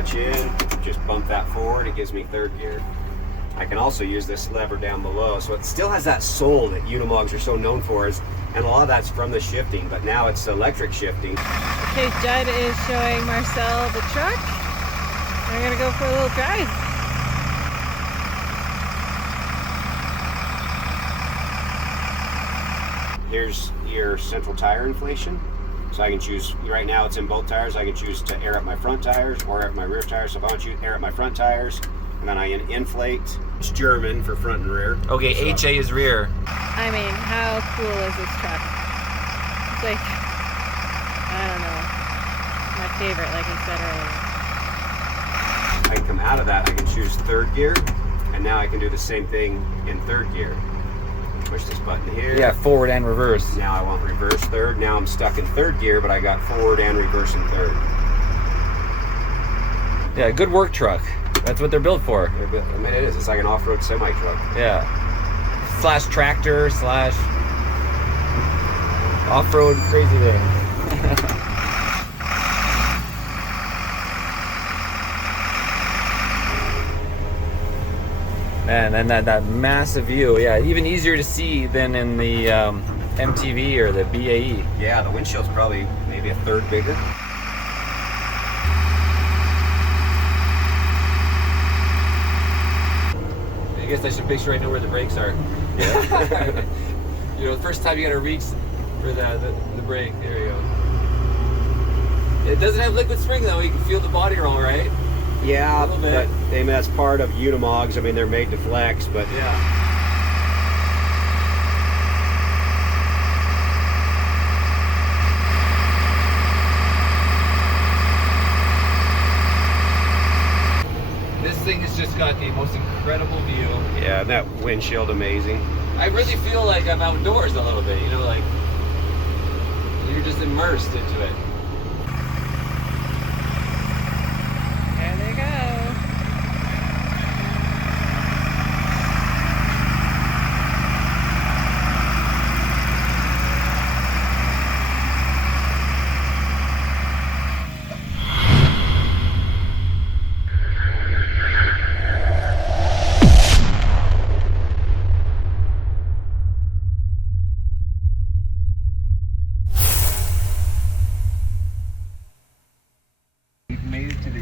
clutch in, just bump that forward, it gives me third gear. I can also use this lever down below, so it still has that soul that Unimogs are so known for, and a lot of that's from the shifting, but now it's electric shifting. Okay, Judd is showing Marcel the truck. We're gonna go for a little drive. Here's your central tire inflation. So I can choose, right now it's in both tires, I can choose to air up my front tires or air up my rear tires. So if I want to air up my front tires, and then I inflate. It's German for front and rear. Okay, so HA is rear. I mean, how cool is this truck? It's like, I don't know, my favorite, like I said earlier. I can come out of that, I can choose third gear, and now I can do the same thing in third gear. Push this button here. Yeah, forward and reverse. Now I want reverse third. Now I'm stuck in third gear, but I got forward and reverse in third. Yeah, good work truck. That's what they're built for. I mean, it is. It's like an off-road semi-truck. Yeah. Slash tractor, slash off-road crazy thing. Man, and that massive view, yeah, even easier to see than in the MTV or the BAE. Yeah, the windshield's probably maybe a third bigger. I guess I should make sure I know where the brakes are. Yeah. You know, the first time you gotta reach for the brake. There you go. It doesn't have liquid spring though. You can feel the body roll, right? Yeah, but I mean, that's part of Unimogs. I mean, they're made to flex, but yeah. This thing has just got the most incredible view. Yeah, and that windshield amazing. I really feel like I'm outdoors a little bit, you know, like you're just immersed into it. There they go.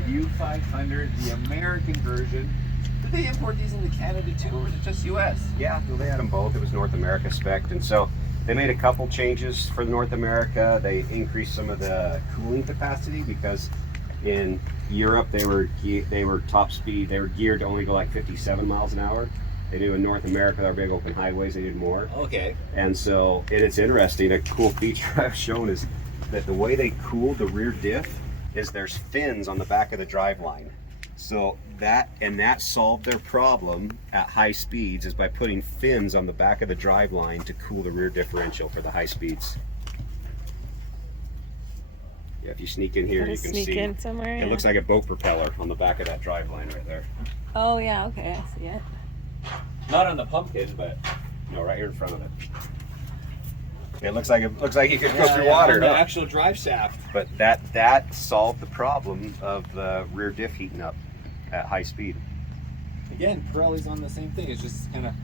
U500, the American version. Did they import these into Canada too, or is it just US? Yeah, well, they had them both. It was North America spec'd, and so they made a couple changes for North America. They increased some of the cooling capacity because in Europe they were top speed. They were geared to only go like 57 miles an hour. They do in North America, our big open highways, they did more. Okay. And so it's interesting. A cool feature I've shown is that the way they cool the rear diff is there's fins on the back of the driveline. So that solved their problem at high speeds is by putting fins on the back of the driveline to cool the rear differential for the high speeds. Yeah, if you sneak in here, you can sneak see in somewhere. it looks like a boat propeller on the back of that driveline right there. Oh yeah, okay, I see it. Not on the pumpkin, but no, right here in front of it. It looks like you could go through water. On the actual drive shaft. But that solved the problem of the rear diff heating up at high speed. Again, Pirelli's on the same thing. It's just kind of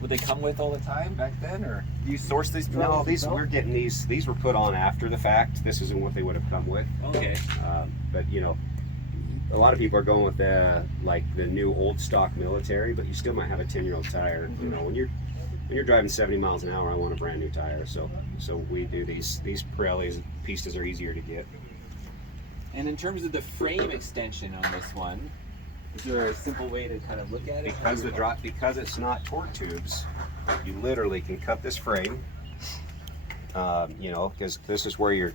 what they come with all the time back then, or do you source these Pirellis? No, we're getting these. These were put on after the fact. This isn't what they would have come with. Okay. But you know, a lot of people are going with the new old stock military, but you still might have a 10-year-old tire. Mm-hmm. You know, when you're driving 70 miles an hour, I want a brand new tire. So we do these Pirellis. Pistas are easier to get. And in terms of the frame extension on this one, is there a simple way to kind of look at it? Because it's not torque tubes, you literally can cut this frame. You know, because this is where you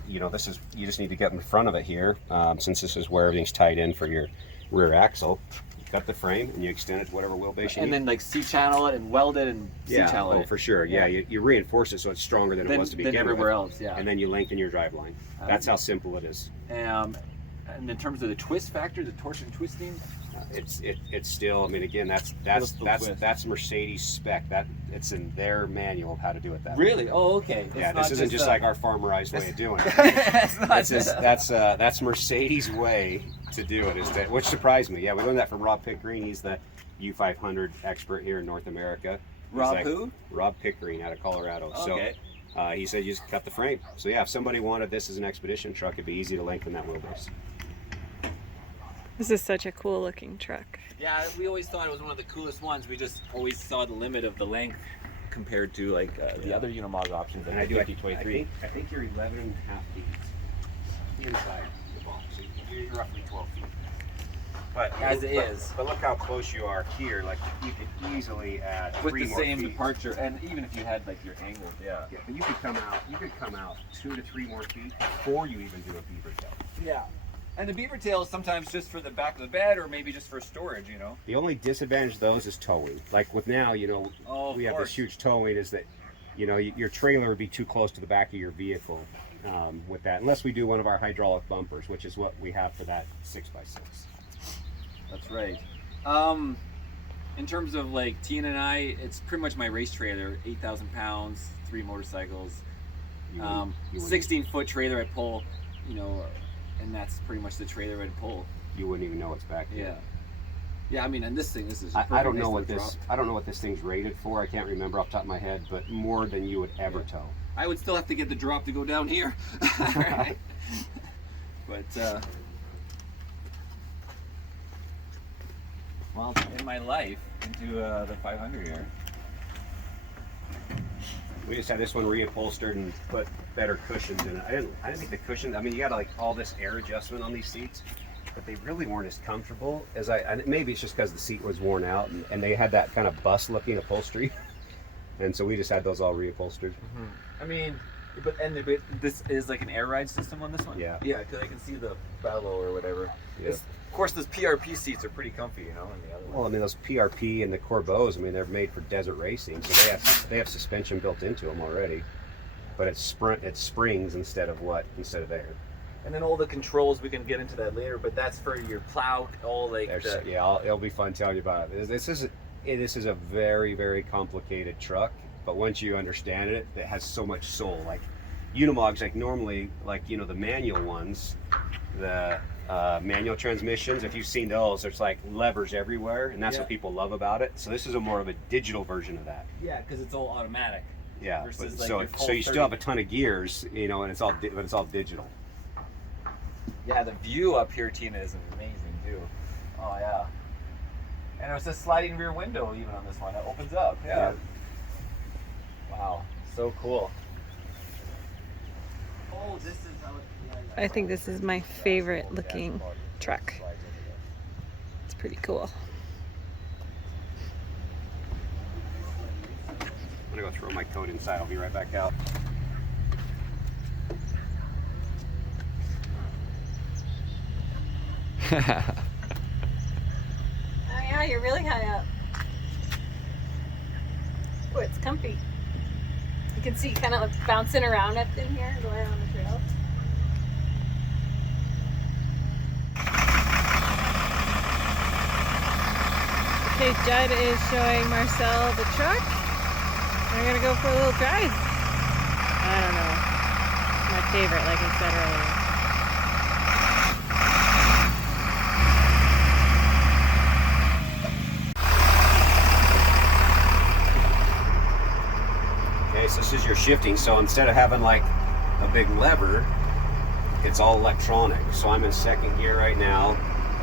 just need to get in front of it here, since this is where everything's tied in for your rear axle. You cut the frame and you extend it to whatever wheelbase you need. And then like C-channel it and weld it and C-channel it. For sure. Yeah, you reinforce it so it's stronger than it was to begin with. Than everywhere else, yeah. And then you lengthen your drive line. That's how simple it is. And in terms of the twist factor, the torsion twisting, It's still. I mean, again, that's Mercedes spec. That it's in their manual of how to do it that way. Really? Oh, okay. Yeah, this isn't just like our farmerized way of doing it. It's not That's Mercedes' way to do it. Which surprised me. Yeah, we learned that from Rob Pickering. He's the U500 expert here in North America. Rob who? Rob Pickering out of Colorado. Okay. So he said you just cut the frame. So yeah, if somebody wanted this as an expedition truck, it'd be easy to lengthen that wheelbase. This is such a cool looking truck. Yeah, we always thought it was one of the coolest ones. We just always saw the limit of the length compared to like the other Unimog options. And I do. I think you're 11 and a half feet inside the box. So you're roughly 12 feet. But But look how close you are here. Like you could easily add with 3 the more same feet. departure, and even if you had like your angles, yeah. Yeah, but you could come out 2 to 3 more feet before you even do a beaver tail. Yeah. And the beaver tail is sometimes just for the back of the bed, or maybe just for storage, you know. The only disadvantage of those is towing. Like with now, you know, we have this huge towing. Is that, you know, your trailer would be too close to the back of your vehicle with that, unless we do one of our hydraulic bumpers, which is what we have for that 6x6. That's right. In terms of like Tina and I, it's pretty much my race trailer. 8,000 pounds, 3 motorcycles, 16-foot trailer I pull, you know. And that's pretty much the trailer I'd pull. You wouldn't even know it's back there. Yeah. Yeah, I mean, and this is. I don't know what this. I don't know what this thing's rated for. I can't remember off the top of my head, but more than you would ever tow. I would still have to get the drop to go down here. Right. But well, in my life, into the 500 here. We just had this one reupholstered and put better cushions in it. I didn't think the cushions. I mean, you got like all this air adjustment on these seats, but they really weren't as comfortable as maybe it's just because the seat was worn out and they had that kind of bus-looking upholstery, and so we just had those all reupholstered. I mean, but this is like an air ride system on this one. Yeah. Yeah, because I can see the bellow or whatever. Yeah. Of course, those PRP seats are pretty comfy, you know. And the other well, I mean, those PRP and the Corbeaus, I mean, they're made for desert racing, so they have suspension built into them already, but it's springs instead of air. And then all the controls, we can get into that later, but that's for your plow, all like it'll be fun telling you about it. This is a very, very complicated truck, but once you understand it, it has so much soul. Like Unimogs, like normally, like, you know, the manual ones, the manual transmissions, if you've seen those, there's like levers everywhere, and that's what people love about it. So this is more of a digital version of that. Yeah, because it's all automatic. Yeah, versus but like so you still have a ton of gears, you know, and it's all digital. Yeah, the view up here, Tina, is amazing too. Oh yeah. And there's a sliding rear window even on this one. It opens up. Yeah. Wow, so cool. Oh, this is how I think this is my favorite looking truck. It's pretty cool. I'm gonna go throw my coat inside. I'll be right back out. Oh yeah, you're really high up. Oh, it's comfy. You can see kind of like bouncing around up in here, going on the trail. Okay, Judd is showing Marcel the truck. We're gonna go for a little drive. I don't know. My favorite, like I said earlier. Okay, so this is your shifting. So instead of having like a big lever, it's all electronic. So I'm in second gear right now,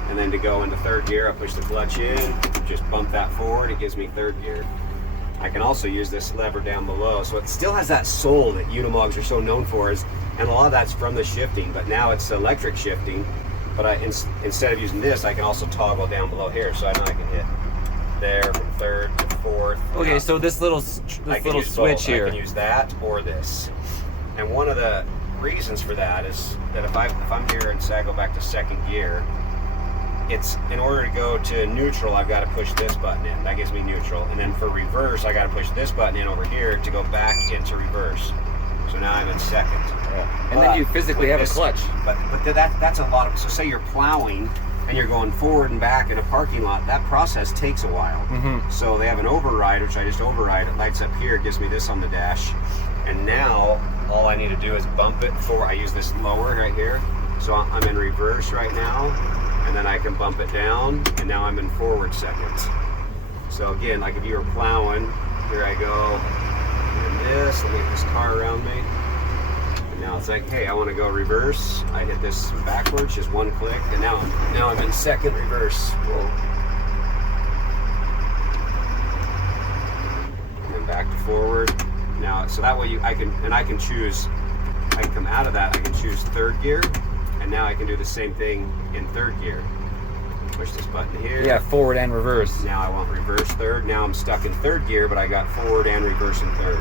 and then to go into third gear, I push the clutch in, just bump that forward, it gives me third gear. I can also use this lever down below, so it still has that soul that Unimogs are so known for, and a lot of that's from the shifting, but now it's electric shifting. But instead of using this, I can also toggle down below here, so I know I can hit there from third to fourth. Okay, so this little switch here. I can use that or this. And one of the reasons for that is that if I'm here and say I go back to second gear, it's in order to go to neutral, I've got to push this button in. That gives me neutral. And then for reverse, I got to push this button in over here to go back into reverse. So now I'm in second. Yeah. And then you physically have a clutch. But that's a lot of. So say you're plowing and you're going forward and back in a parking lot, that process takes a while. So they have an override, which I just override. It lights up here, it gives me this on the dash. And now all I need to do is bump it I use this lower right here. So I'm in reverse right now, and then I can bump it down, and now I'm in forward second. So again, like if you were plowing, here I go, and this, let me get this car around me. And now it's like, hey, I want to go reverse. I hit this backwards, just one click, and now I'm in second reverse. Whoa. And then back to forward. Now, so that way I can choose, I can come out of that, I can choose third gear, and now I can do the same thing in third gear. Push this button here. Yeah, forward and reverse. Now I want reverse third. Now I'm stuck in third gear, but I got forward and reverse in third.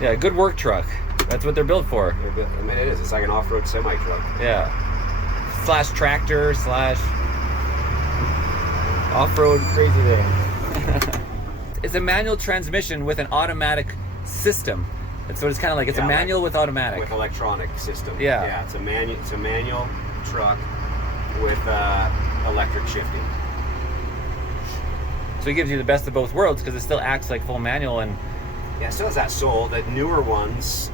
Yeah, good work truck. That's what they're built for. I mean, it is. It's like an off-road semi-truck. Yeah. Slash tractor, slash off-road crazy thing. It's a manual transmission with an automatic system. That's what it's kind of like. It's a manual with automatic. With electronic system. Yeah. Yeah, it's a manual truck with electric shifting. So it gives you the best of both worlds because it still acts like full manual and yeah, so is that Soul. The newer ones,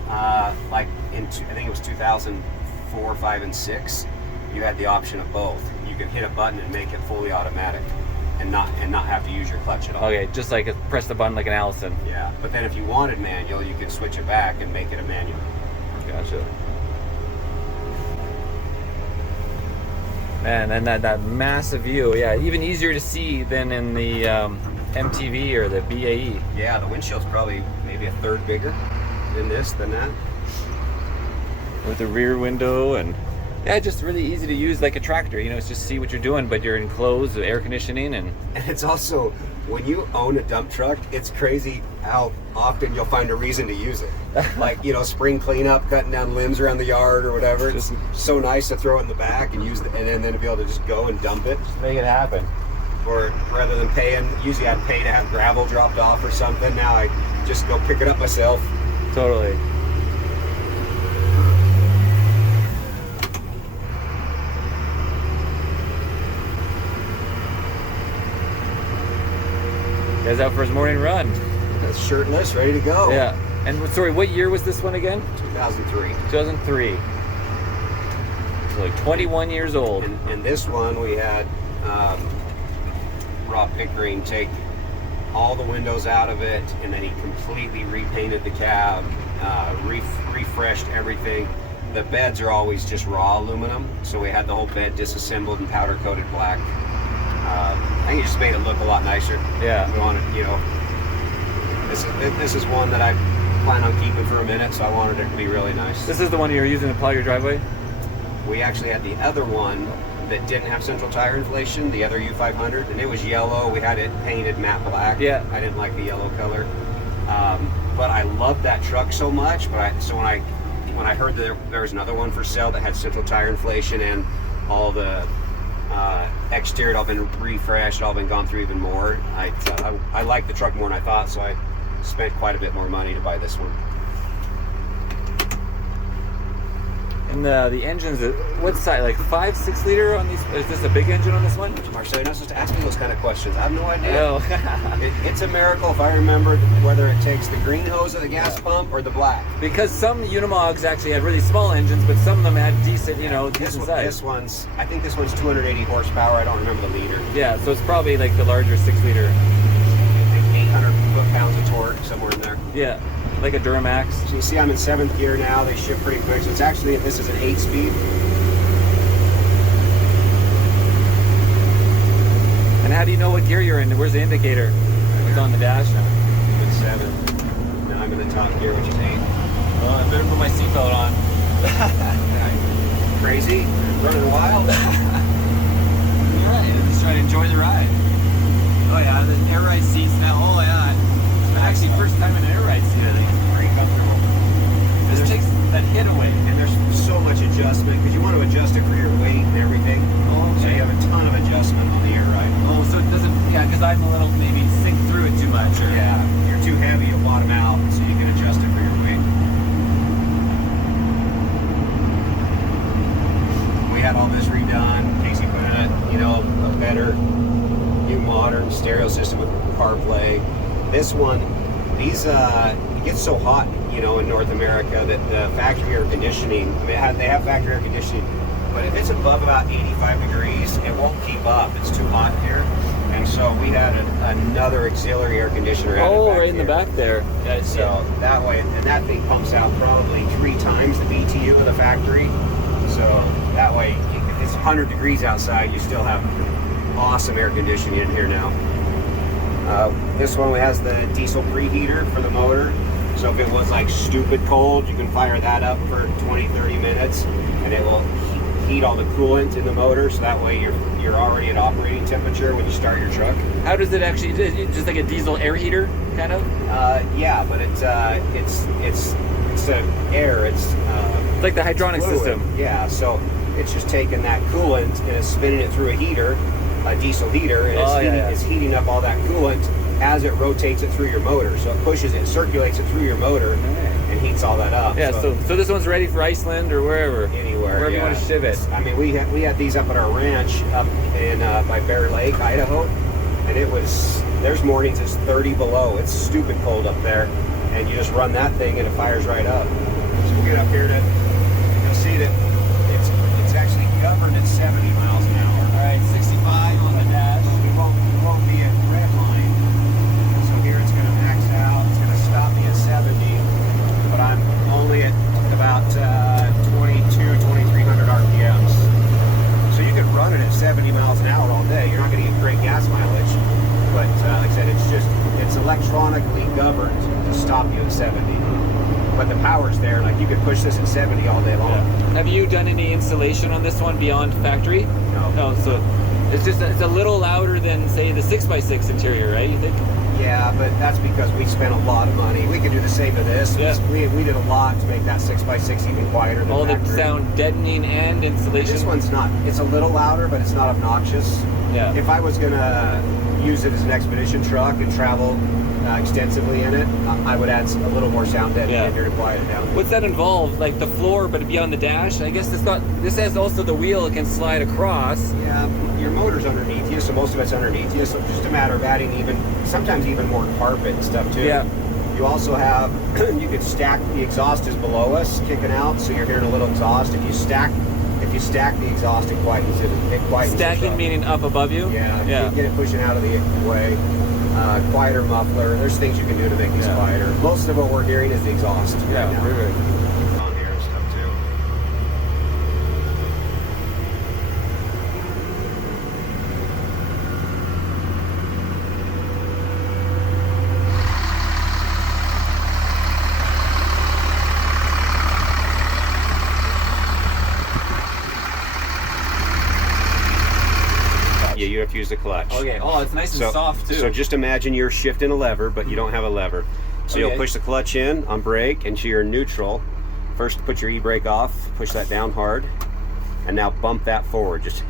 like I think it was 2004, 5, and 6, you had the option of both. You could hit a button and make it fully automatic, and not have to use your clutch at all. okay, just like press the button like an Allison. Yeah, but then if you wanted manual, you could switch it back and make it a manual. Gotcha. Man, and that massive view, yeah, even easier to see than in the MTV or the BAE. Yeah, the windshield's probably maybe a third bigger than that. With the rear window and yeah, just really easy to use like a tractor. You know, it's just see what you're doing, but you're enclosed with air conditioning and it's also, when you own a dump truck, it's crazy how often you'll find a reason to use it. Like, you know, spring cleanup, cutting down limbs around the yard or whatever. It's so nice to throw it in the back and use it, and then to be able to just go and dump it. just make it happen. Or rather than paying, usually I'd pay to have gravel dropped off or something. Now I just go pick it up myself. Totally. Guy's out for his morning run. That's shirtless, ready to go. Yeah. And sorry, what year was this one again? 2003. 2003. So like 21 years old. And this one we had Rob Pickering take all the windows out of it, and then he completely repainted the cab, refreshed everything. The beds are always just raw aluminum, so we had the whole bed disassembled and powder coated black. I think it just made it look a lot nicer. Yeah. We wanted, you know, this is one that I plan on keeping for a minute, so I wanted it to be really nice. This is the one you were using to plow your driveway? We actually had the other one that didn't have central tire inflation, the other U500, and it was yellow. We had it painted matte black. Yeah. I didn't like the yellow color, but I loved that truck so much. So when I heard that there was another one for sale that had central tire inflation and all the exterior had all been refreshed, all been gone through even more, I liked the truck more than I thought, so I spent quite a bit more money to buy this one. And the engine's, what size, like 5-6 liter on these? Is this a big engine on this one? Marcel, you're not supposed to ask me those kind of questions. I have no idea. Oh. It's a miracle if I remember whether it takes the green hose of the gas pump or the black. Because some Unimogs actually had really small engines, but some of them had decent, decent size. I think this one's 280 horsepower. I don't remember the liter. Yeah, so it's probably like the larger 6 liter. I think 800 foot-pounds of torque, somewhere in there. Yeah, like a Duramax. So you see I'm in 7th gear now. They ship pretty quick. So it's actually, this is an 8-speed. And how do you know what gear you're in? Where's the indicator? It's on the dash. I'm in 7. Now I'm in the top gear, which is 8. Well, I better put my seatbelt on. Crazy? Running wild? You're right. I'm just trying to enjoy the ride. Oh yeah, the air ride seats now. Oh yeah. Actually, first time in an air ride seat. I think it's pretty comfortable. This takes that hit away. And there's so much adjustment because you want to adjust it for your weight and everything. Oh, okay. So you have a ton of adjustment on the air ride. Oh, so it doesn't, yeah, because I'm a little maybe sink through it too much. Or... Yeah, you're too heavy, you'll bottom out, so you can adjust it for your weight. We we had all this redone. Casey put in a better, new modern stereo system with CarPlay. This one, it gets so hot, in North America that the factory air conditioning, they have factory air conditioning, but if it's above about 85 degrees, it won't keep up. It's too hot here. And so we had another auxiliary air conditioner added back right in the here. back there. Yeah, So that way, and that thing pumps out probably 3 times the BTU of the factory. So that way, if it's 100 degrees outside, you still have awesome air conditioning in here now. This one has the diesel preheater for the motor. So if it was like stupid cold, you can fire that up for 20-30 minutes and it will heat all the coolant in the motor, so that way you're already at operating temperature when you start your truck. How does it actually? Is it just like a diesel air heater, kind of? Yeah, but it's air. It's like the hydronic fluid. system. Yeah, so it's just taking that coolant and it's spinning it through a heater, a diesel heater, and it's heating up all that coolant as it rotates it through your motor. So it pushes it, circulates it through your motor, and heats all that up. Yeah. So this one's ready for Iceland or wherever. Anywhere. Wherever you want to ship it. I mean, we had these up at our ranch up in by Bear Lake, Idaho, and there's mornings it's 30 below. It's stupid cold up there, and you just run that thing and it fires right up. So we'll get up here you'll see that it's actually governed at 70 miles an hour. All right, 65 on the dash. We won't be at red line. So here it's going to max out. It's going to stop me at 70, but I'm only at about 2,300 RPMs. So you could run it at 70 miles an hour all day. You're not going to get great gas mileage, but like I said, it's electronically governed to stop you at 70. But the power's there. Like you could push this at 70 all day long. Yeah. Have you done any installation on this one beyond factory? No. No. So it's a little louder than say the 6x6 interior, right? You think? Yeah, but that's because we spent a lot of money. We could do the same to this. Yeah. We did a lot to make that 6x6 even quieter than All the factory. sound deadening and installation. This one's not. It's a little louder, but it's not obnoxious. Yeah. If I was gonna use it as an expedition truck and travel extensively in it, I would add a little more sound deadening in here to quiet it down. What's that involve? Like the floor, but beyond the dash? I guess this has also the wheel. It can slide across. Yeah, your motor's underneath you, so most of it's underneath you. So it's just a matter of adding sometimes even more carpet and stuff too. Yeah. You also have, you could stack, the exhaust is below us, kicking out, so you're hearing a little exhaust. If you stack the exhaust, it quietens it. Stacking meaning up above you? Yeah. Yeah. Get it pushing out of the way. Quieter muffler. There's things you can do to make these quieter. Most of what we're hearing is the exhaust. Yeah, right now. perfect. On here and stuff too. Yeah, you have to use the clutch. Okay. Oh, it's nice and soft too. So just imagine you're shifting a lever, but you don't have a lever. So you'll push the clutch in on brake into your neutral. First, put your e-brake off, push that down hard, and now bump that forward. Just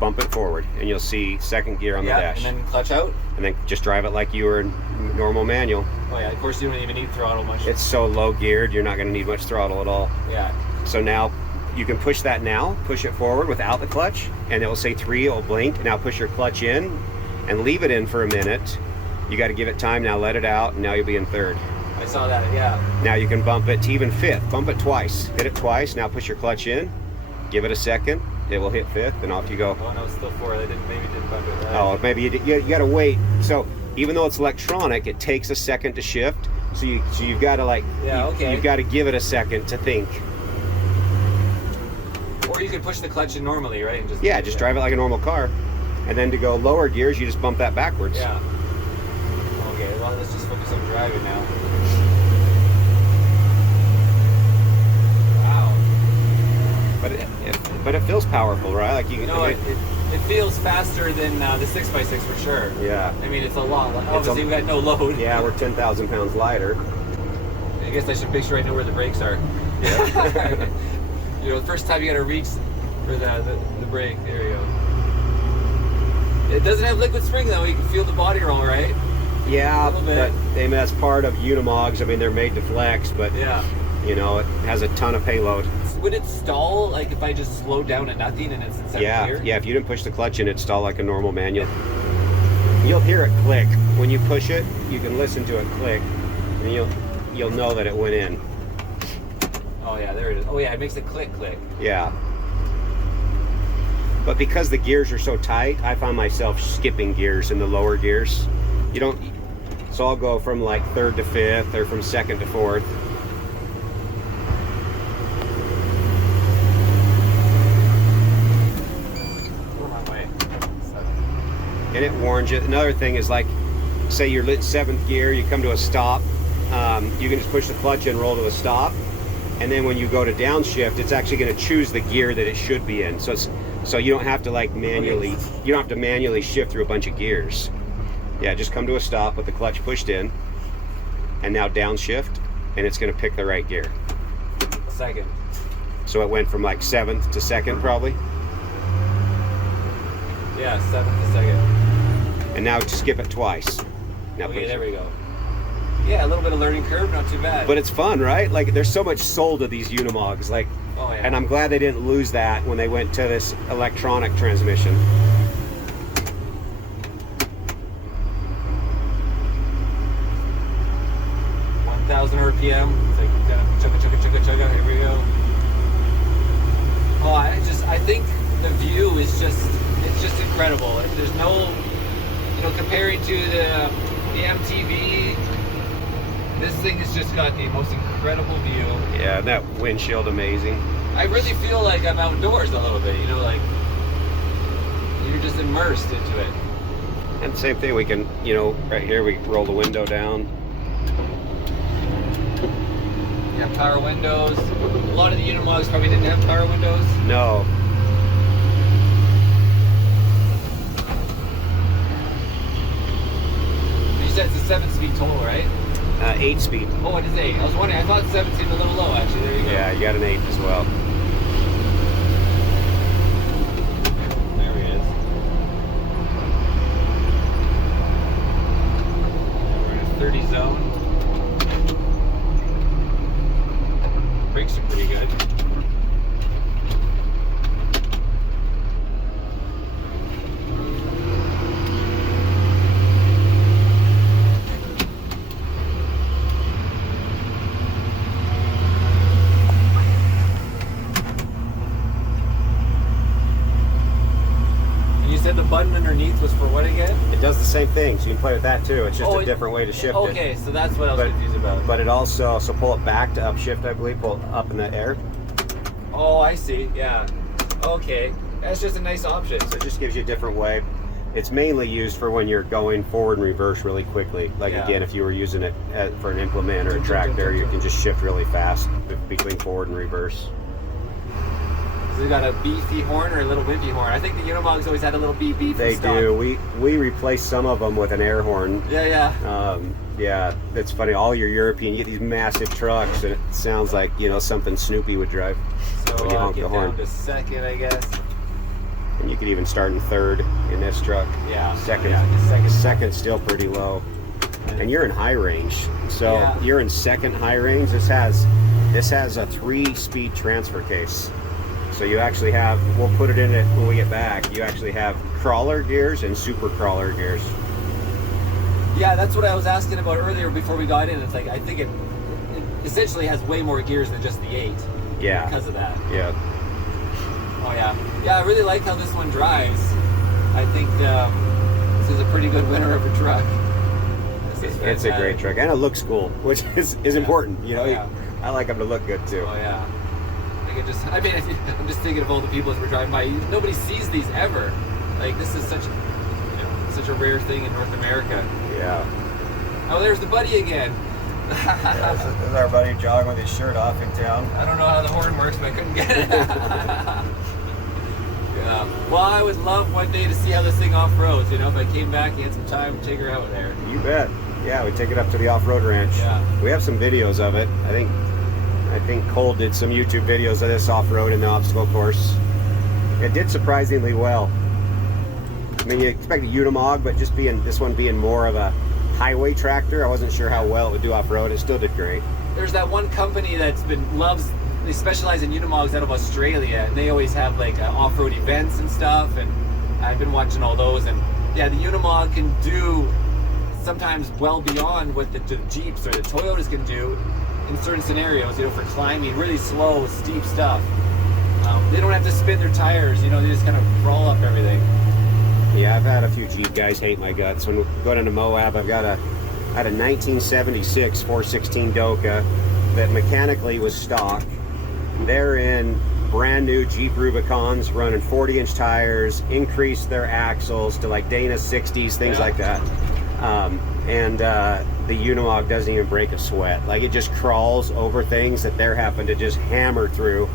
bump it forward, and you'll see second gear on the dash. And then clutch out. And then just drive it like you were in normal manual. Oh yeah, of course you don't even need throttle much. It's so low geared, you're not going to need much throttle at all. Yeah. So now you can push that now, push it forward without the clutch, and it will say 3, it will blink. Now push your clutch in and leave it in for a minute. You got to give it time, now let it out, and now you'll be in third. I saw that, yeah. Now you can bump it to even fifth. Bump it twice. Hit it twice, now push your clutch in, give it a second, it will hit fifth, and off you go. Oh no, it's still 4. Maybe didn't bump it. Oh, maybe you got to wait. So even though it's electronic, it takes a second to shift. So you've got to you've got to give it a second to think. Or you could push the clutch in normally, right? And just drive it like a normal car. And then to go lower gears, you just bump that backwards. Yeah. Okay, well, let's just focus on driving now. Wow. But it feels powerful, right? Like it feels faster than the 6x6 for sure. Yeah. I mean, it's a lot. Obviously, we got no load. Yeah, we're 10,000 pounds lighter. I guess I should make sure I know where the brakes are. Yeah. The first time you got to reach for the brake. There you go. It doesn't have liquid spring though. You can feel the body roll, right? Yeah, A little bit. but that's part of Unimogs. I mean, they're made to flex, but yeah. You know, it has a ton of payload. Would it stall like if I just slowed down at nothing and it's in second gear? Yeah, if you didn't push the clutch in, it'd stall like a normal manual. You'll hear it click. When you push it, you can listen to it click, and you'll know that it went in. Oh yeah, there it is. Oh yeah, it makes it click. Yeah. But because the gears are so tight, I find myself skipping gears in the lower gears. So I'll go from like 3rd to 5th or from 2nd to 4th. And it warns you. Another thing is, like, say you're lit 7th gear, you come to a stop, you can just push the clutch and roll to a stop, and then when you go to downshift, it's actually going to choose the gear that it should be in. So you don't have to like manually, you don't have to manually shift through a bunch of gears. Yeah, just come to a stop with the clutch pushed in, and now downshift, and it's going to pick the right gear. 2nd. So it went from like 7th to 2nd probably. Yeah, 7th to 2nd. And now skip it twice. Now Okay, there we go. Yeah, a little bit of learning curve, not too bad. But it's fun, right? Like, there's so much soul to these Unimogs. Like, oh, yeah. And I'm glad they didn't lose that when they went to this electronic transmission. RPM. It's like kind of chugga. Here we go. Oh, I think the view is just incredible. There's no, comparing to the MTV, this thing has just got the most incredible view. Yeah, and that windshield amazing. I really feel like I'm outdoors a little bit, like you're just immersed into it. And same thing, we can, right here we roll the window down. Yeah, power windows. A lot of the Unimogs probably didn't have power windows. No. You said it's a 7-speed total, right? 8-speed. Oh, it is 8. I was wondering, I thought 7 seemed a little low, actually. There you go. Yeah, you got an 8 as well. There he is. We're in a 30 zone. Brakes are pretty good. And you said the button underneath was for what again? It does the same thing, so you can play with that too. It's just a different way to shift it. Okay, so that's what I was confused about. But it also, so pull it back to upshift, I believe, pull it up in the air. Oh, I see, yeah. Okay, that's just a nice option. So it just gives you a different way. It's mainly used for when you're going forward and reverse really quickly. Like again, if you were using it for an implement or a tractor, you can just shift really fast between forward and reverse. Has it got a beefy horn or a little wimpy horn? I think the Unimogs always had a little beep beep. They do. We replaced some of them with an air horn. Yeah. Yeah, it's funny. All your European, you get these massive trucks, and it sounds like something Snoopy would drive. So when you honk the horn. Down to 2nd, I guess. And you could even start in 3rd in this truck. Yeah. Second's still pretty low. And you're in high range, so you're in 2nd high range. This has a 3-speed transfer case. So you actually have, we'll put it in it when we get back, you actually have crawler gears and super crawler gears. Yeah, that's what I was asking about earlier before we got in. It's like, I think it essentially has way more gears than just the 8. Yeah. Because of that. Yeah. Oh yeah. Yeah, I really like how this one drives. I think this is a pretty good winner of a truck. It's a great truck, and it looks cool, which is important. I like them to look good too. Oh yeah. I'm just thinking of all the people as we're driving by. Nobody sees these ever. Like, this is such a rare thing in North America. Yeah. Oh, there's the buddy again. This is our buddy jogging with his shirt off in town. I don't know how the horn works, but I couldn't get it. Yeah. Well, I would love one day to see how this thing off-roads. If I came back and had some time to take her out there. You bet. Yeah, we take it up to the off-road ranch. Yeah. We have some videos of it. I think Cole did some YouTube videos of this off-road in the obstacle course. It did surprisingly well. I mean, you expect a Unimog, but just this one being more of a highway tractor, I wasn't sure how well it would do off-road. It still did great. there's that one company they specialize in Unimogs out of Australia, and they always have like off-road events and stuff, and I've been watching all those, and yeah, the Unimog can do sometimes well beyond what the Jeeps or the Toyotas can do in certain scenarios, you know, for climbing, really slow, steep stuff. They don't have to spin their tires, you know, they just kind of crawl up everything. Yeah, I've had a few Jeep guys hate my guts. When going into Moab, I had a 1976 416 Doka that mechanically was stock. They're in brand new Jeep Rubicons running 40-inch tires, increased their axles to like Dana 60s, things like that. The Unimog doesn't even break a sweat. Like, it just crawls over things that they're having to just hammer through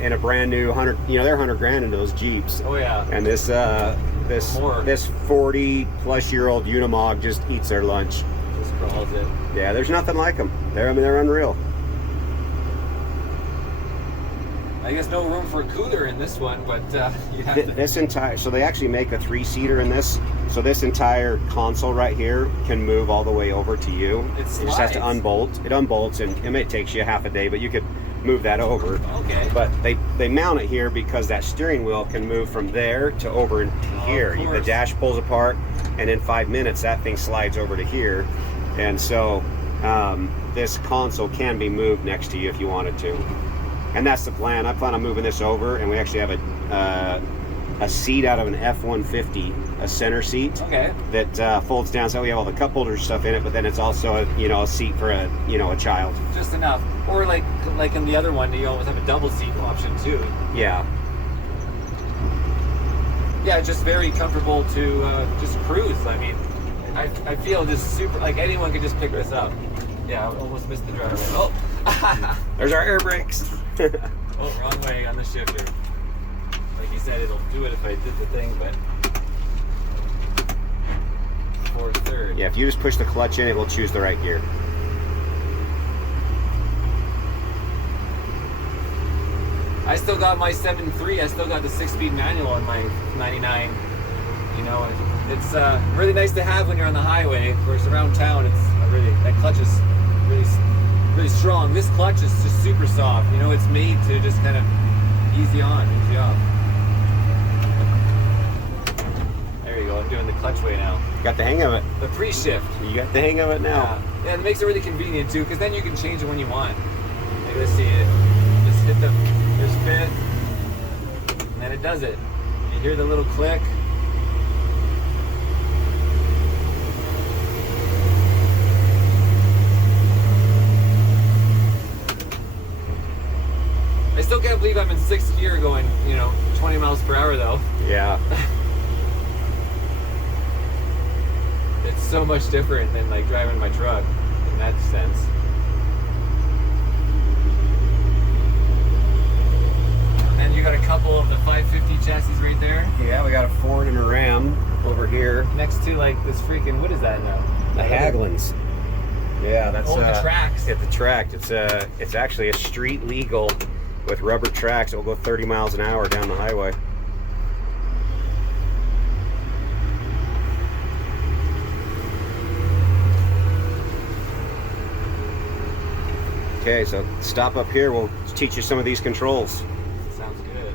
in a brand new 100, you know, they're 100 grand into those Jeeps. Oh yeah. And this 40+ year old Unimog just eats their lunch. Just crawls it. Yeah, there's nothing like them. They're unreal. I guess no room for a cooler in this one, but you have to. This entire, so they actually make a 3-seater in this. So this entire console right here can move all the way over to you. It just has to unbolt. It unbolts, and it takes you half a day, but you could move that over. Okay. But they mount it here because that steering wheel can move from there to over to here. The dash pulls apart, and in 5 minutes that thing slides over to here. And so this console can be moved next to you if you wanted to. And that's the plan. I plan on moving this over, and we actually have a seat out of an F-150, a center seat, that folds down, so we have all the cup holder stuff in it. But then it's also a seat for a child. Just enough, or like in the other one, you always have a double seat option too. Yeah. Yeah, just very comfortable to just cruise. I mean, I feel just super like anyone could just pick this up. Yeah, I almost missed the driver. Oh. There's our air brakes. Oh, wrong way on the shifter. Like you said, it'll do it if I did the thing, but 4/3. Yeah, if you just push the clutch in, it will choose the right gear. I still got my 7.3. I still got the 6-speed manual on my 99. You know, it's really nice to have when you're on the highway. Of course, around town, that clutch is really strong. This clutch is just super soft. You know, it's made to just kind of easy on, easy off. There you go. I'm doing the clutch way now. Got the hang of it. The pre-shift. You got the hang of it now. Yeah, it makes it really convenient too, because then you can change it when you want. Like, let's see it. Just hit there's fit, and then it does it. You hear the little click. I still can't believe I'm in 6th gear going, 20 miles per hour though. Yeah. It's so much different than like driving my truck in that sense. And you got a couple of the 550 chassis right there. Yeah, we got a Ford and a Ram over here. Next to like this freaking, what is that now? The Haglins. Yeah, that's the tracks. At the track. It's actually a street legal with rubber tracks. It will go 30 miles an hour down the highway. Okay, so stop up here. We'll teach you some of these controls. Sounds good.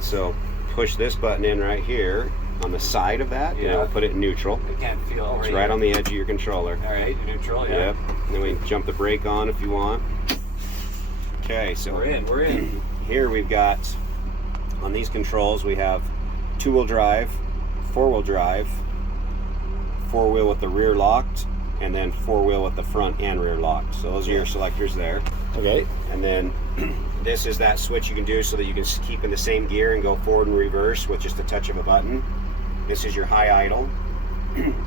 So push this button in right here on the side of that. Yeah. Put it in neutral. I can't feel. It's right on the edge of your controller. All right, neutral. Yeah. Yep. And then we can jump the brake on if you want. Okay, so We're in. Here we've got, on these controls, we have 2-wheel drive, 4-wheel drive, 4-wheel with the rear locked, and then 4-wheel with the front and rear locked. So those are your selectors there. Okay. And then this is that switch you can do so that you can keep in the same gear and go forward and reverse with just a touch of a button. This is your high idle.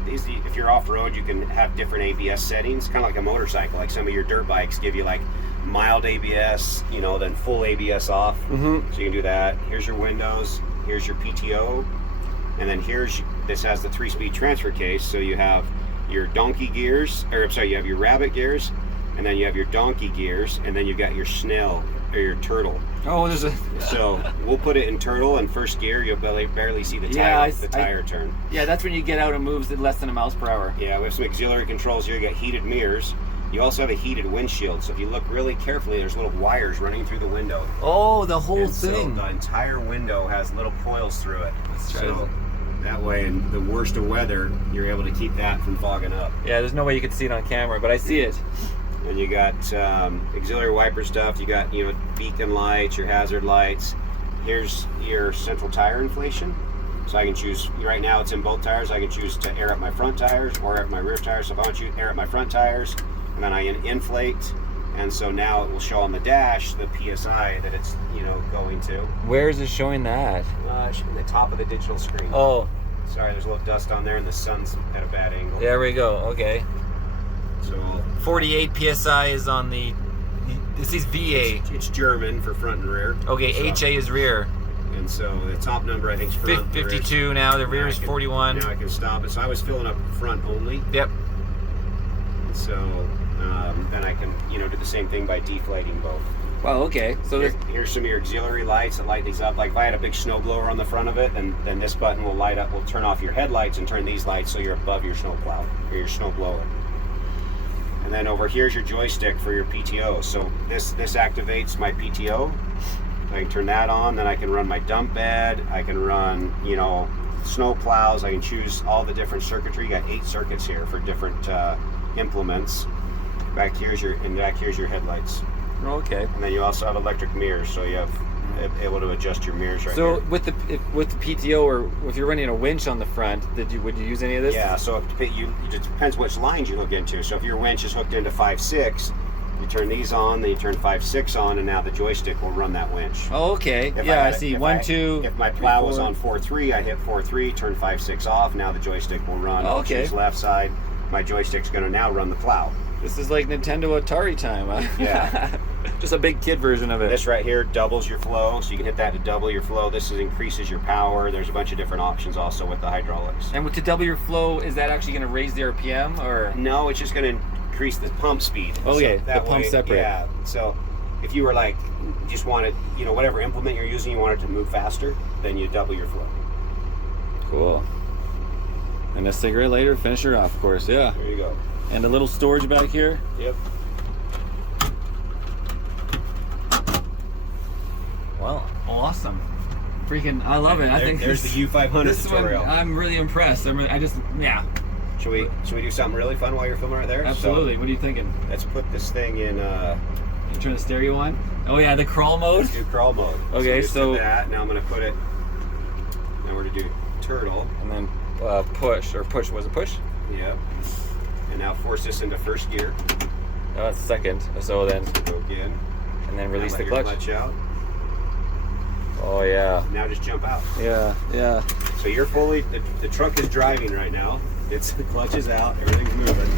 If you're off-road, you can have different ABS settings, kind of like a motorcycle. Like some of your dirt bikes give you like mild ABS, then full ABS off. So you can do that. Here's your windows. Here's your PTO. And then this has the 3-speed transfer case. So you have your donkey gears, you have your rabbit gears, and then you have your donkey gears, and then you've got your snail or your turtle. Oh, there's a. So we'll put it in turtle, and first gear you'll barely see the tire turn. Yeah, that's when you get out and moves at less than a miles per hour. Yeah, we have some auxiliary controls here. You got heated mirrors. You also have a heated windshield, so if you look really carefully, there's little wires running through the window. Oh, the whole And thing. So the entire window has little coils through it. That's right. So that way, in the worst of weather, you're able to keep that from fogging up. Yeah, there's no way you can see it on camera, but I see it. And you got auxiliary wiper stuff. You got, you know, beacon lights, your hazard lights. Here's your central tire inflation. So I can choose, right now it's in both tires, I can choose to air up my front tires or air up my rear tires. So if I want to air up my front tires, and then I inflate, and so now it will show on the dash the PSI that it's, you know, going to. Where is it showing that? In the top of the digital screen. Oh. Sorry, there's a little dust on there and the sun's at a bad angle. There we go, okay. So 48 PSI is on the, this is VA. It's German for front and rear. Okay, so, HA is rear. And so the top number I think is front. 52 now, the rear is 41. Now I can stop it. So I was filling up front only. Yep. And so then I can, you know, do the same thing by deflating both. Well, okay. So here's some of your auxiliary lights that light these up. Like if I had a big snow blower on the front of it, then this button will light up, will turn off your headlights and turn these lights so you're above your snow plow or your snow blower. And then over here's your joystick for your PTO. So this activates my PTO. I can turn that on, then I can run my dump bed, I can run, you know, snow plows, I can choose all the different circuitry. You got 8 circuits here for different implements. Back here's your headlights. okay. And then you also have electric mirrors, so you have able to adjust your mirrors right So here. with the PTO, or if you're running a winch on the front, would you use any of this? Yeah, so it depends which lines you hook into. So if your winch is hooked into 5.6, you turn these on, then you turn 5.6 on, and now the joystick will run that winch. Oh, okay. Yeah, I see. 1, 2. If my plow was on 4.3, I hit 4.3, turn 5.6 off. Now the joystick will run. Oh, okay. Choose left side. My joystick's going to now run the plow. This is like Nintendo Atari time, huh? Yeah. Just a big kid version of it. This right here doubles your flow, so you can hit that to double your flow. This increases your power. There's a bunch of different options also with the hydraulics. And to double your flow, is that actually going to raise the RPM, or? No, it's just going to increase the pump speed. Oh, yeah, so that the pump way, separate. Yeah, so if you were like, just wanted, you know, whatever implement you're using, you want it to move faster, then you double your flow. Cool. And a cigarette lighter, finish her off, of course, yeah. There you go. And a little storage back here. Yep. Well, awesome. Freaking, I love it. I think there's the U500 this tutorial. one, I'm really impressed. Yeah. Should we do something really fun while you're filming right there? Absolutely. So, what are you thinking? let's put this thing in. You turn the stereo on? Oh yeah, the crawl mode. Let's do crawl mode. Okay, so that. Now I'm gonna put it. Now we're gonna do turtle. And then push. Was it push? Yep. And now force this into first gear. No, that's second. So then, Go again. and then release Now the let your clutch. out. Oh yeah. Now just jump out. Yeah. Yeah. So you're fully. The truck is driving right now. The clutch is out. Everything's moving.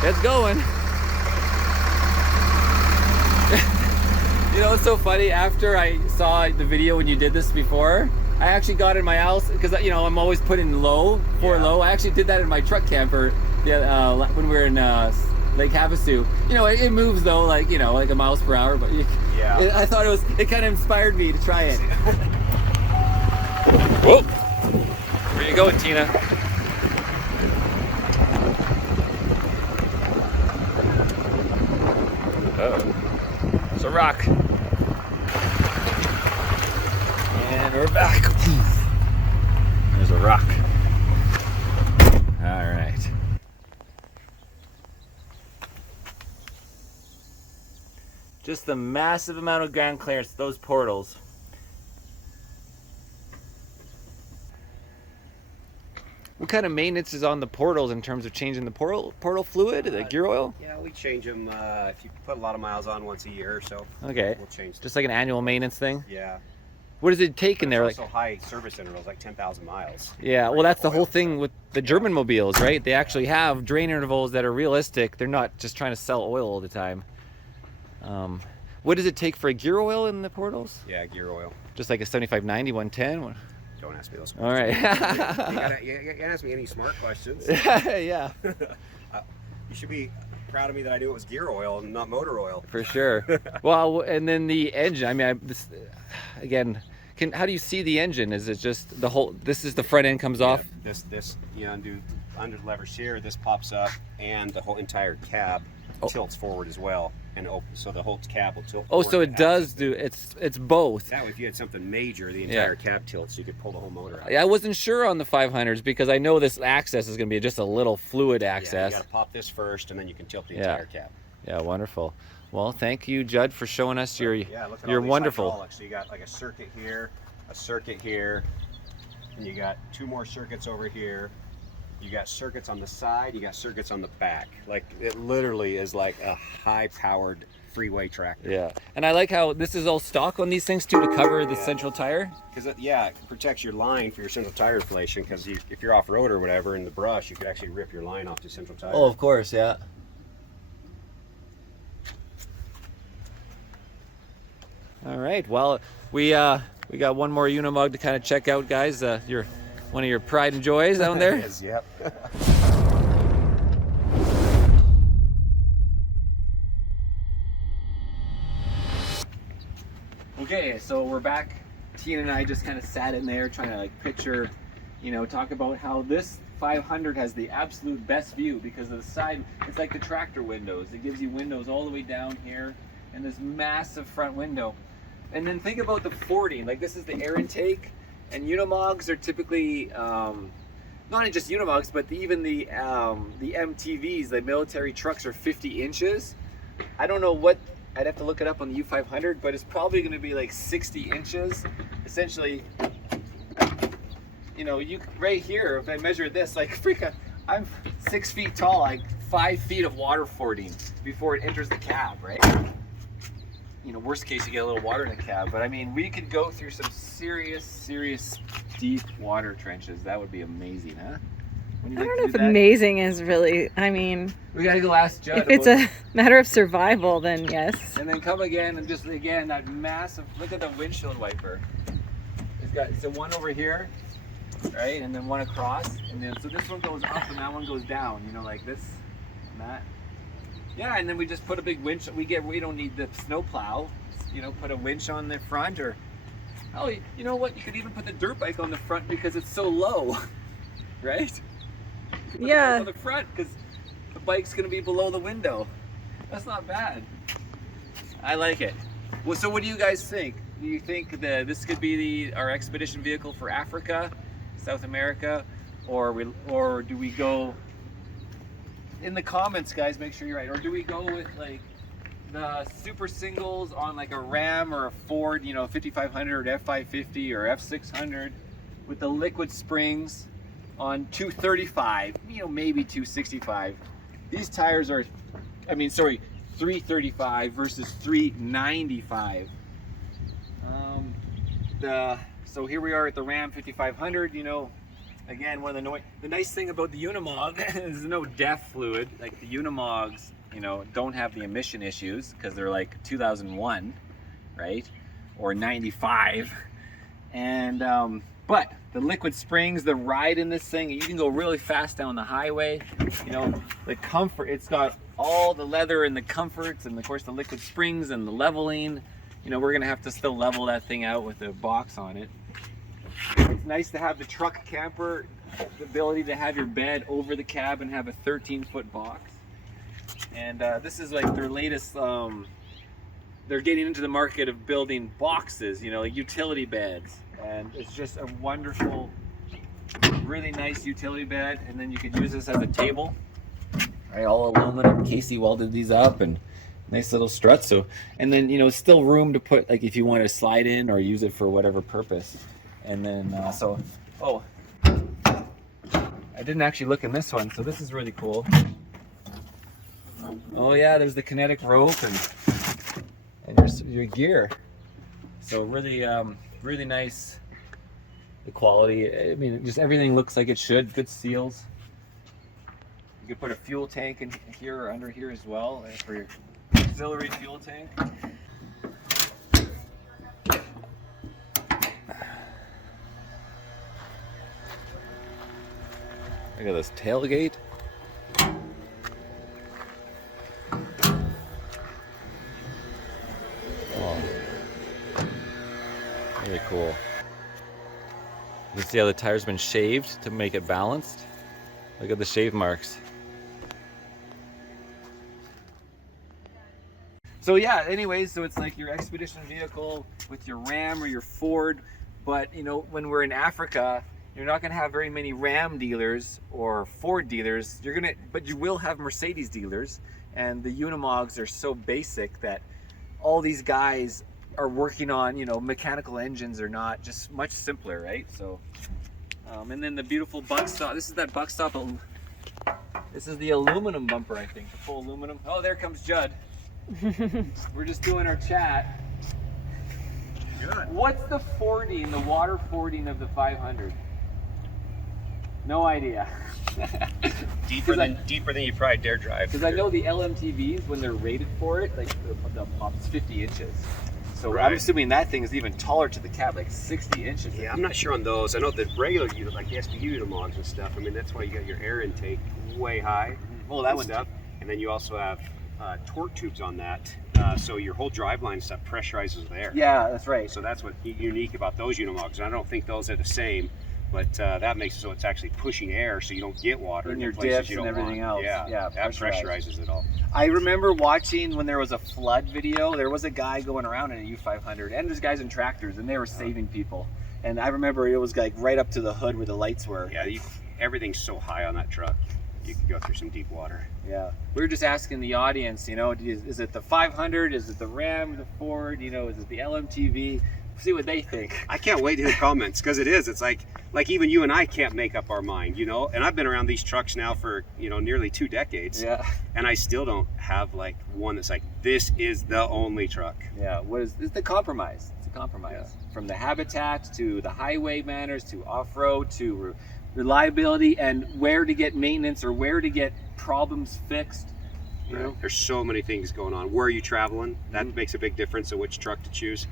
It's going. You know, it's so funny. After I saw the video when you did this before, I actually got in my house because, you know, I'm always putting low for low. I actually did that in my truck camper when we were in Lake Havasu. You know, it moves though, like, you know, like a miles per hour. But I thought it kind of inspired me to try it. Whoa! Where you going, Tina? Oh, it's a rock. And we're back. There's a rock. All right. Just the massive amount of ground clearance, those portals. What kind of maintenance is on the portals in terms of changing the portal fluid, the gear oil? Yeah, we change them if you put a lot of miles on once a year or so. Okay. We'll change them. Just like an annual maintenance thing? Yeah. What does it take in there? Also high service intervals, like 10,000 miles. Yeah, well, that's the whole thing with the German mobiles, right? They actually have drain intervals that are realistic. They're not just trying to sell oil all the time. What does it take for a gear oil in the portals? Yeah, gear oil. Just like a 7590, 110? Don't ask me those questions. All right. you gotta ask me any smart questions. Yeah. You should be proud of me that I knew it was gear oil and not motor oil. For sure. Well, and then the engine. I mean, how do you see the engine? Is it just the whole? This is the front end comes off. This you undo under the levers here. This pops up, and the whole entire cab tilts forward as well, and so the whole cab will tilt. Oh, so it does do. It's both. That way, if you had something major, the entire cab tilts, so you could pull the whole motor out. I wasn't sure on the 500s because I know this access is going to be just a little fluid access. Yeah, you got to pop this first, and then you can tilt the entire cab. Yeah, wonderful. Well, thank you, Judd, for showing us your. Yeah, look at you're all these wonderful. hydraulics. So you got like a circuit here, and you got 2 more circuits over here. You got circuits on the side, you got circuits on the back. Like, it literally is like a high-powered freeway tractor. Yeah, and I like how this is all stock on these things too to cover the central tire. Because it protects your line for your central tire inflation. Because if you're off-road or whatever in the brush, you could actually rip your line off the central tire. Oh, of course, yeah. All right, well, we got one more Unimog to kind of check out, guys. One of your pride and joys down there. It is, yep. Okay, so we're back. Tina and I just kind of sat in there trying to like picture, talk about how this 500 has the absolute best view because of the side. It's like the tractor windows. It gives you windows all the way down here and this massive front window. And then think about the 40. Like, this is the air intake. And Unimogs are typically, not just Unimogs, but even the MTVs, the military trucks, are 50 inches. I don't know what, I'd have to look it up on the U500, but it's probably going to be like 60 inches. Essentially, right here, if I measure this, like I'm 6 feet tall, like 5 feet of water fording before it enters the cab, right? Worst case, you get a little water in the cab, but I mean, we could go through some serious deep water trenches. That would be amazing, huh? I don't know if amazing is really, I mean, we gotta go ask Judd. If it's a matter of survival, then yes. And then come again and just again, that massive, look at the windshield wiper. It's got, so one over here, right? And then one across. And then, so this one goes up and that one goes down, like this and that. Yeah, and then we just put a big winch. We don't need the snow plow. Put a winch on the front, or you know what? You could even put the dirt bike on the front because it's so low, right? Yeah. On the front because the bike's gonna be below the window. That's not bad. I like it. Well, so what do you guys think? Do you think that this could be our expedition vehicle for Africa, South America, or do we go? In the comments, guys, make sure you're right. Or do we go with like the super singles on like a Ram or a Ford, 5500, F550 or F600 with the liquid springs on 235, maybe 265. These tires are, 335 versus 395. So here we are at the Ram 5500, Again, one of the nice thing about the Unimog is no DEF fluid. Like the Unimogs, don't have the emission issues because they're like 2001, right? Or 95. And, but the liquid springs, the ride in this thing, you can go really fast down the highway. The comfort, it's got all the leather and the comforts and of course the liquid springs and the leveling. We're gonna have to still level that thing out with a box on it. It's nice to have the truck camper, the ability to have your bed over the cab and have a 13-foot box. And this is like their latest, they're getting into the market of building boxes, like utility beds. And it's just a wonderful, really nice utility bed. And then you could use this as a table. Right, all aluminum. Casey welded these up and nice little struts. So, and then, still room to put, like if you want to slide in or use it for whatever purpose. And then, I didn't actually look in this one, so this is really cool. Oh yeah, there's the kinetic rope and your gear. So really, really nice. The quality, I mean, just everything looks like it should. Good seals. You could put a fuel tank in here or under here as well for your auxiliary fuel tank. Look at this tailgate. Oh, really cool. You can see how the tire's been shaved to make it balanced. Look at the shave marks. So yeah, anyways, so it's like your expedition vehicle with your Ram or your Ford, but you know, when we're in Africa, you're not gonna have very many Ram dealers or Ford dealers. But you will have Mercedes dealers, and the Unimogs are so basic that all these guys are working on, you know, mechanical engines are not just much simpler, right? So, and then the beautiful buckstop. This is that buckstop. This is the aluminum bumper, I think, the full aluminum. Oh, there comes Judd. We're just doing our chat. Good. What's the fording, the water fording of the 500? No idea. Deeper than you probably dare drive. Because I know the LMTVs, when they're rated for it, like the it's 50 inches. So Right. I'm assuming that thing is even taller to the cab, like 60 inches. Yeah, I'm not sure on those. I know the regular, like the SPU Unimogs and stuff. I mean, that's why you got your air intake way high. Well, that and one stuff. And then you also have torque tubes on that, so your whole driveline stuff pressurizes the air. Yeah, that's right. So that's what's unique about those Unimogs. And I don't think those are the same, but that makes it so it's actually pushing air, so you don't get water In in your places diffs you don't and everything want. else. Yeah, that pressurized. pressurizes it all. I remember watching when there was a flood video, there was a guy going around in a U500, and there's guys in tractors, and they were saving people. And I remember it was like right up to the hood where the lights were. Yeah, everything's so high on that truck. You can go through some deep water. Yeah. We were just asking the audience, you know, is it the 500? Is it the Ram, the Ford? You know, is it the LMTV? See what they think. I can't wait to hear comments, because it is. It's like even you and I can't make up our mind, you know? And I've been around these trucks now for, you know, nearly 2 decades. Yeah. And I still don't have like one that's like, this is the only truck. Yeah. It's the compromise. It's a compromise. Yeah. From the habitat to the highway manners to off-road to reliability and where to get maintenance or where to get problems fixed. You know? There's so many things going on. Where are you traveling? That makes a big difference of which truck to choose.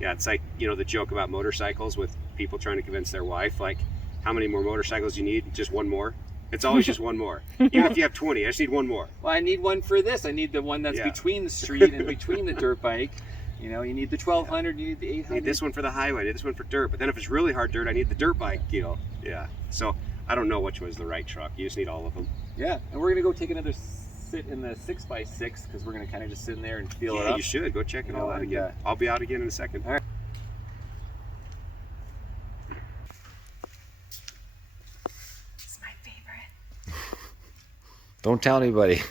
Yeah, it's like, you know, the joke about motorcycles with people trying to convince their wife, like, how many more motorcycles you need? Just one more? It's always just one more. Even if you have 20, I just need one more. Well, I need one for this. I need the one that's between the street and between the dirt bike. You know, you need the 1200, you need the 800. I need this one for the highway, I need this one for dirt. But then if it's really hard dirt, I need the dirt bike, you know. Yeah. So I don't know which one's the right truck. You just need all of them. Yeah, and we're going to go take another sit in the 6x6 because we're going to kind of just sit in there and feel it up. Yeah, you should. Go check it all out again. I'll be out again in a second. All right. It's my favorite. Don't tell anybody.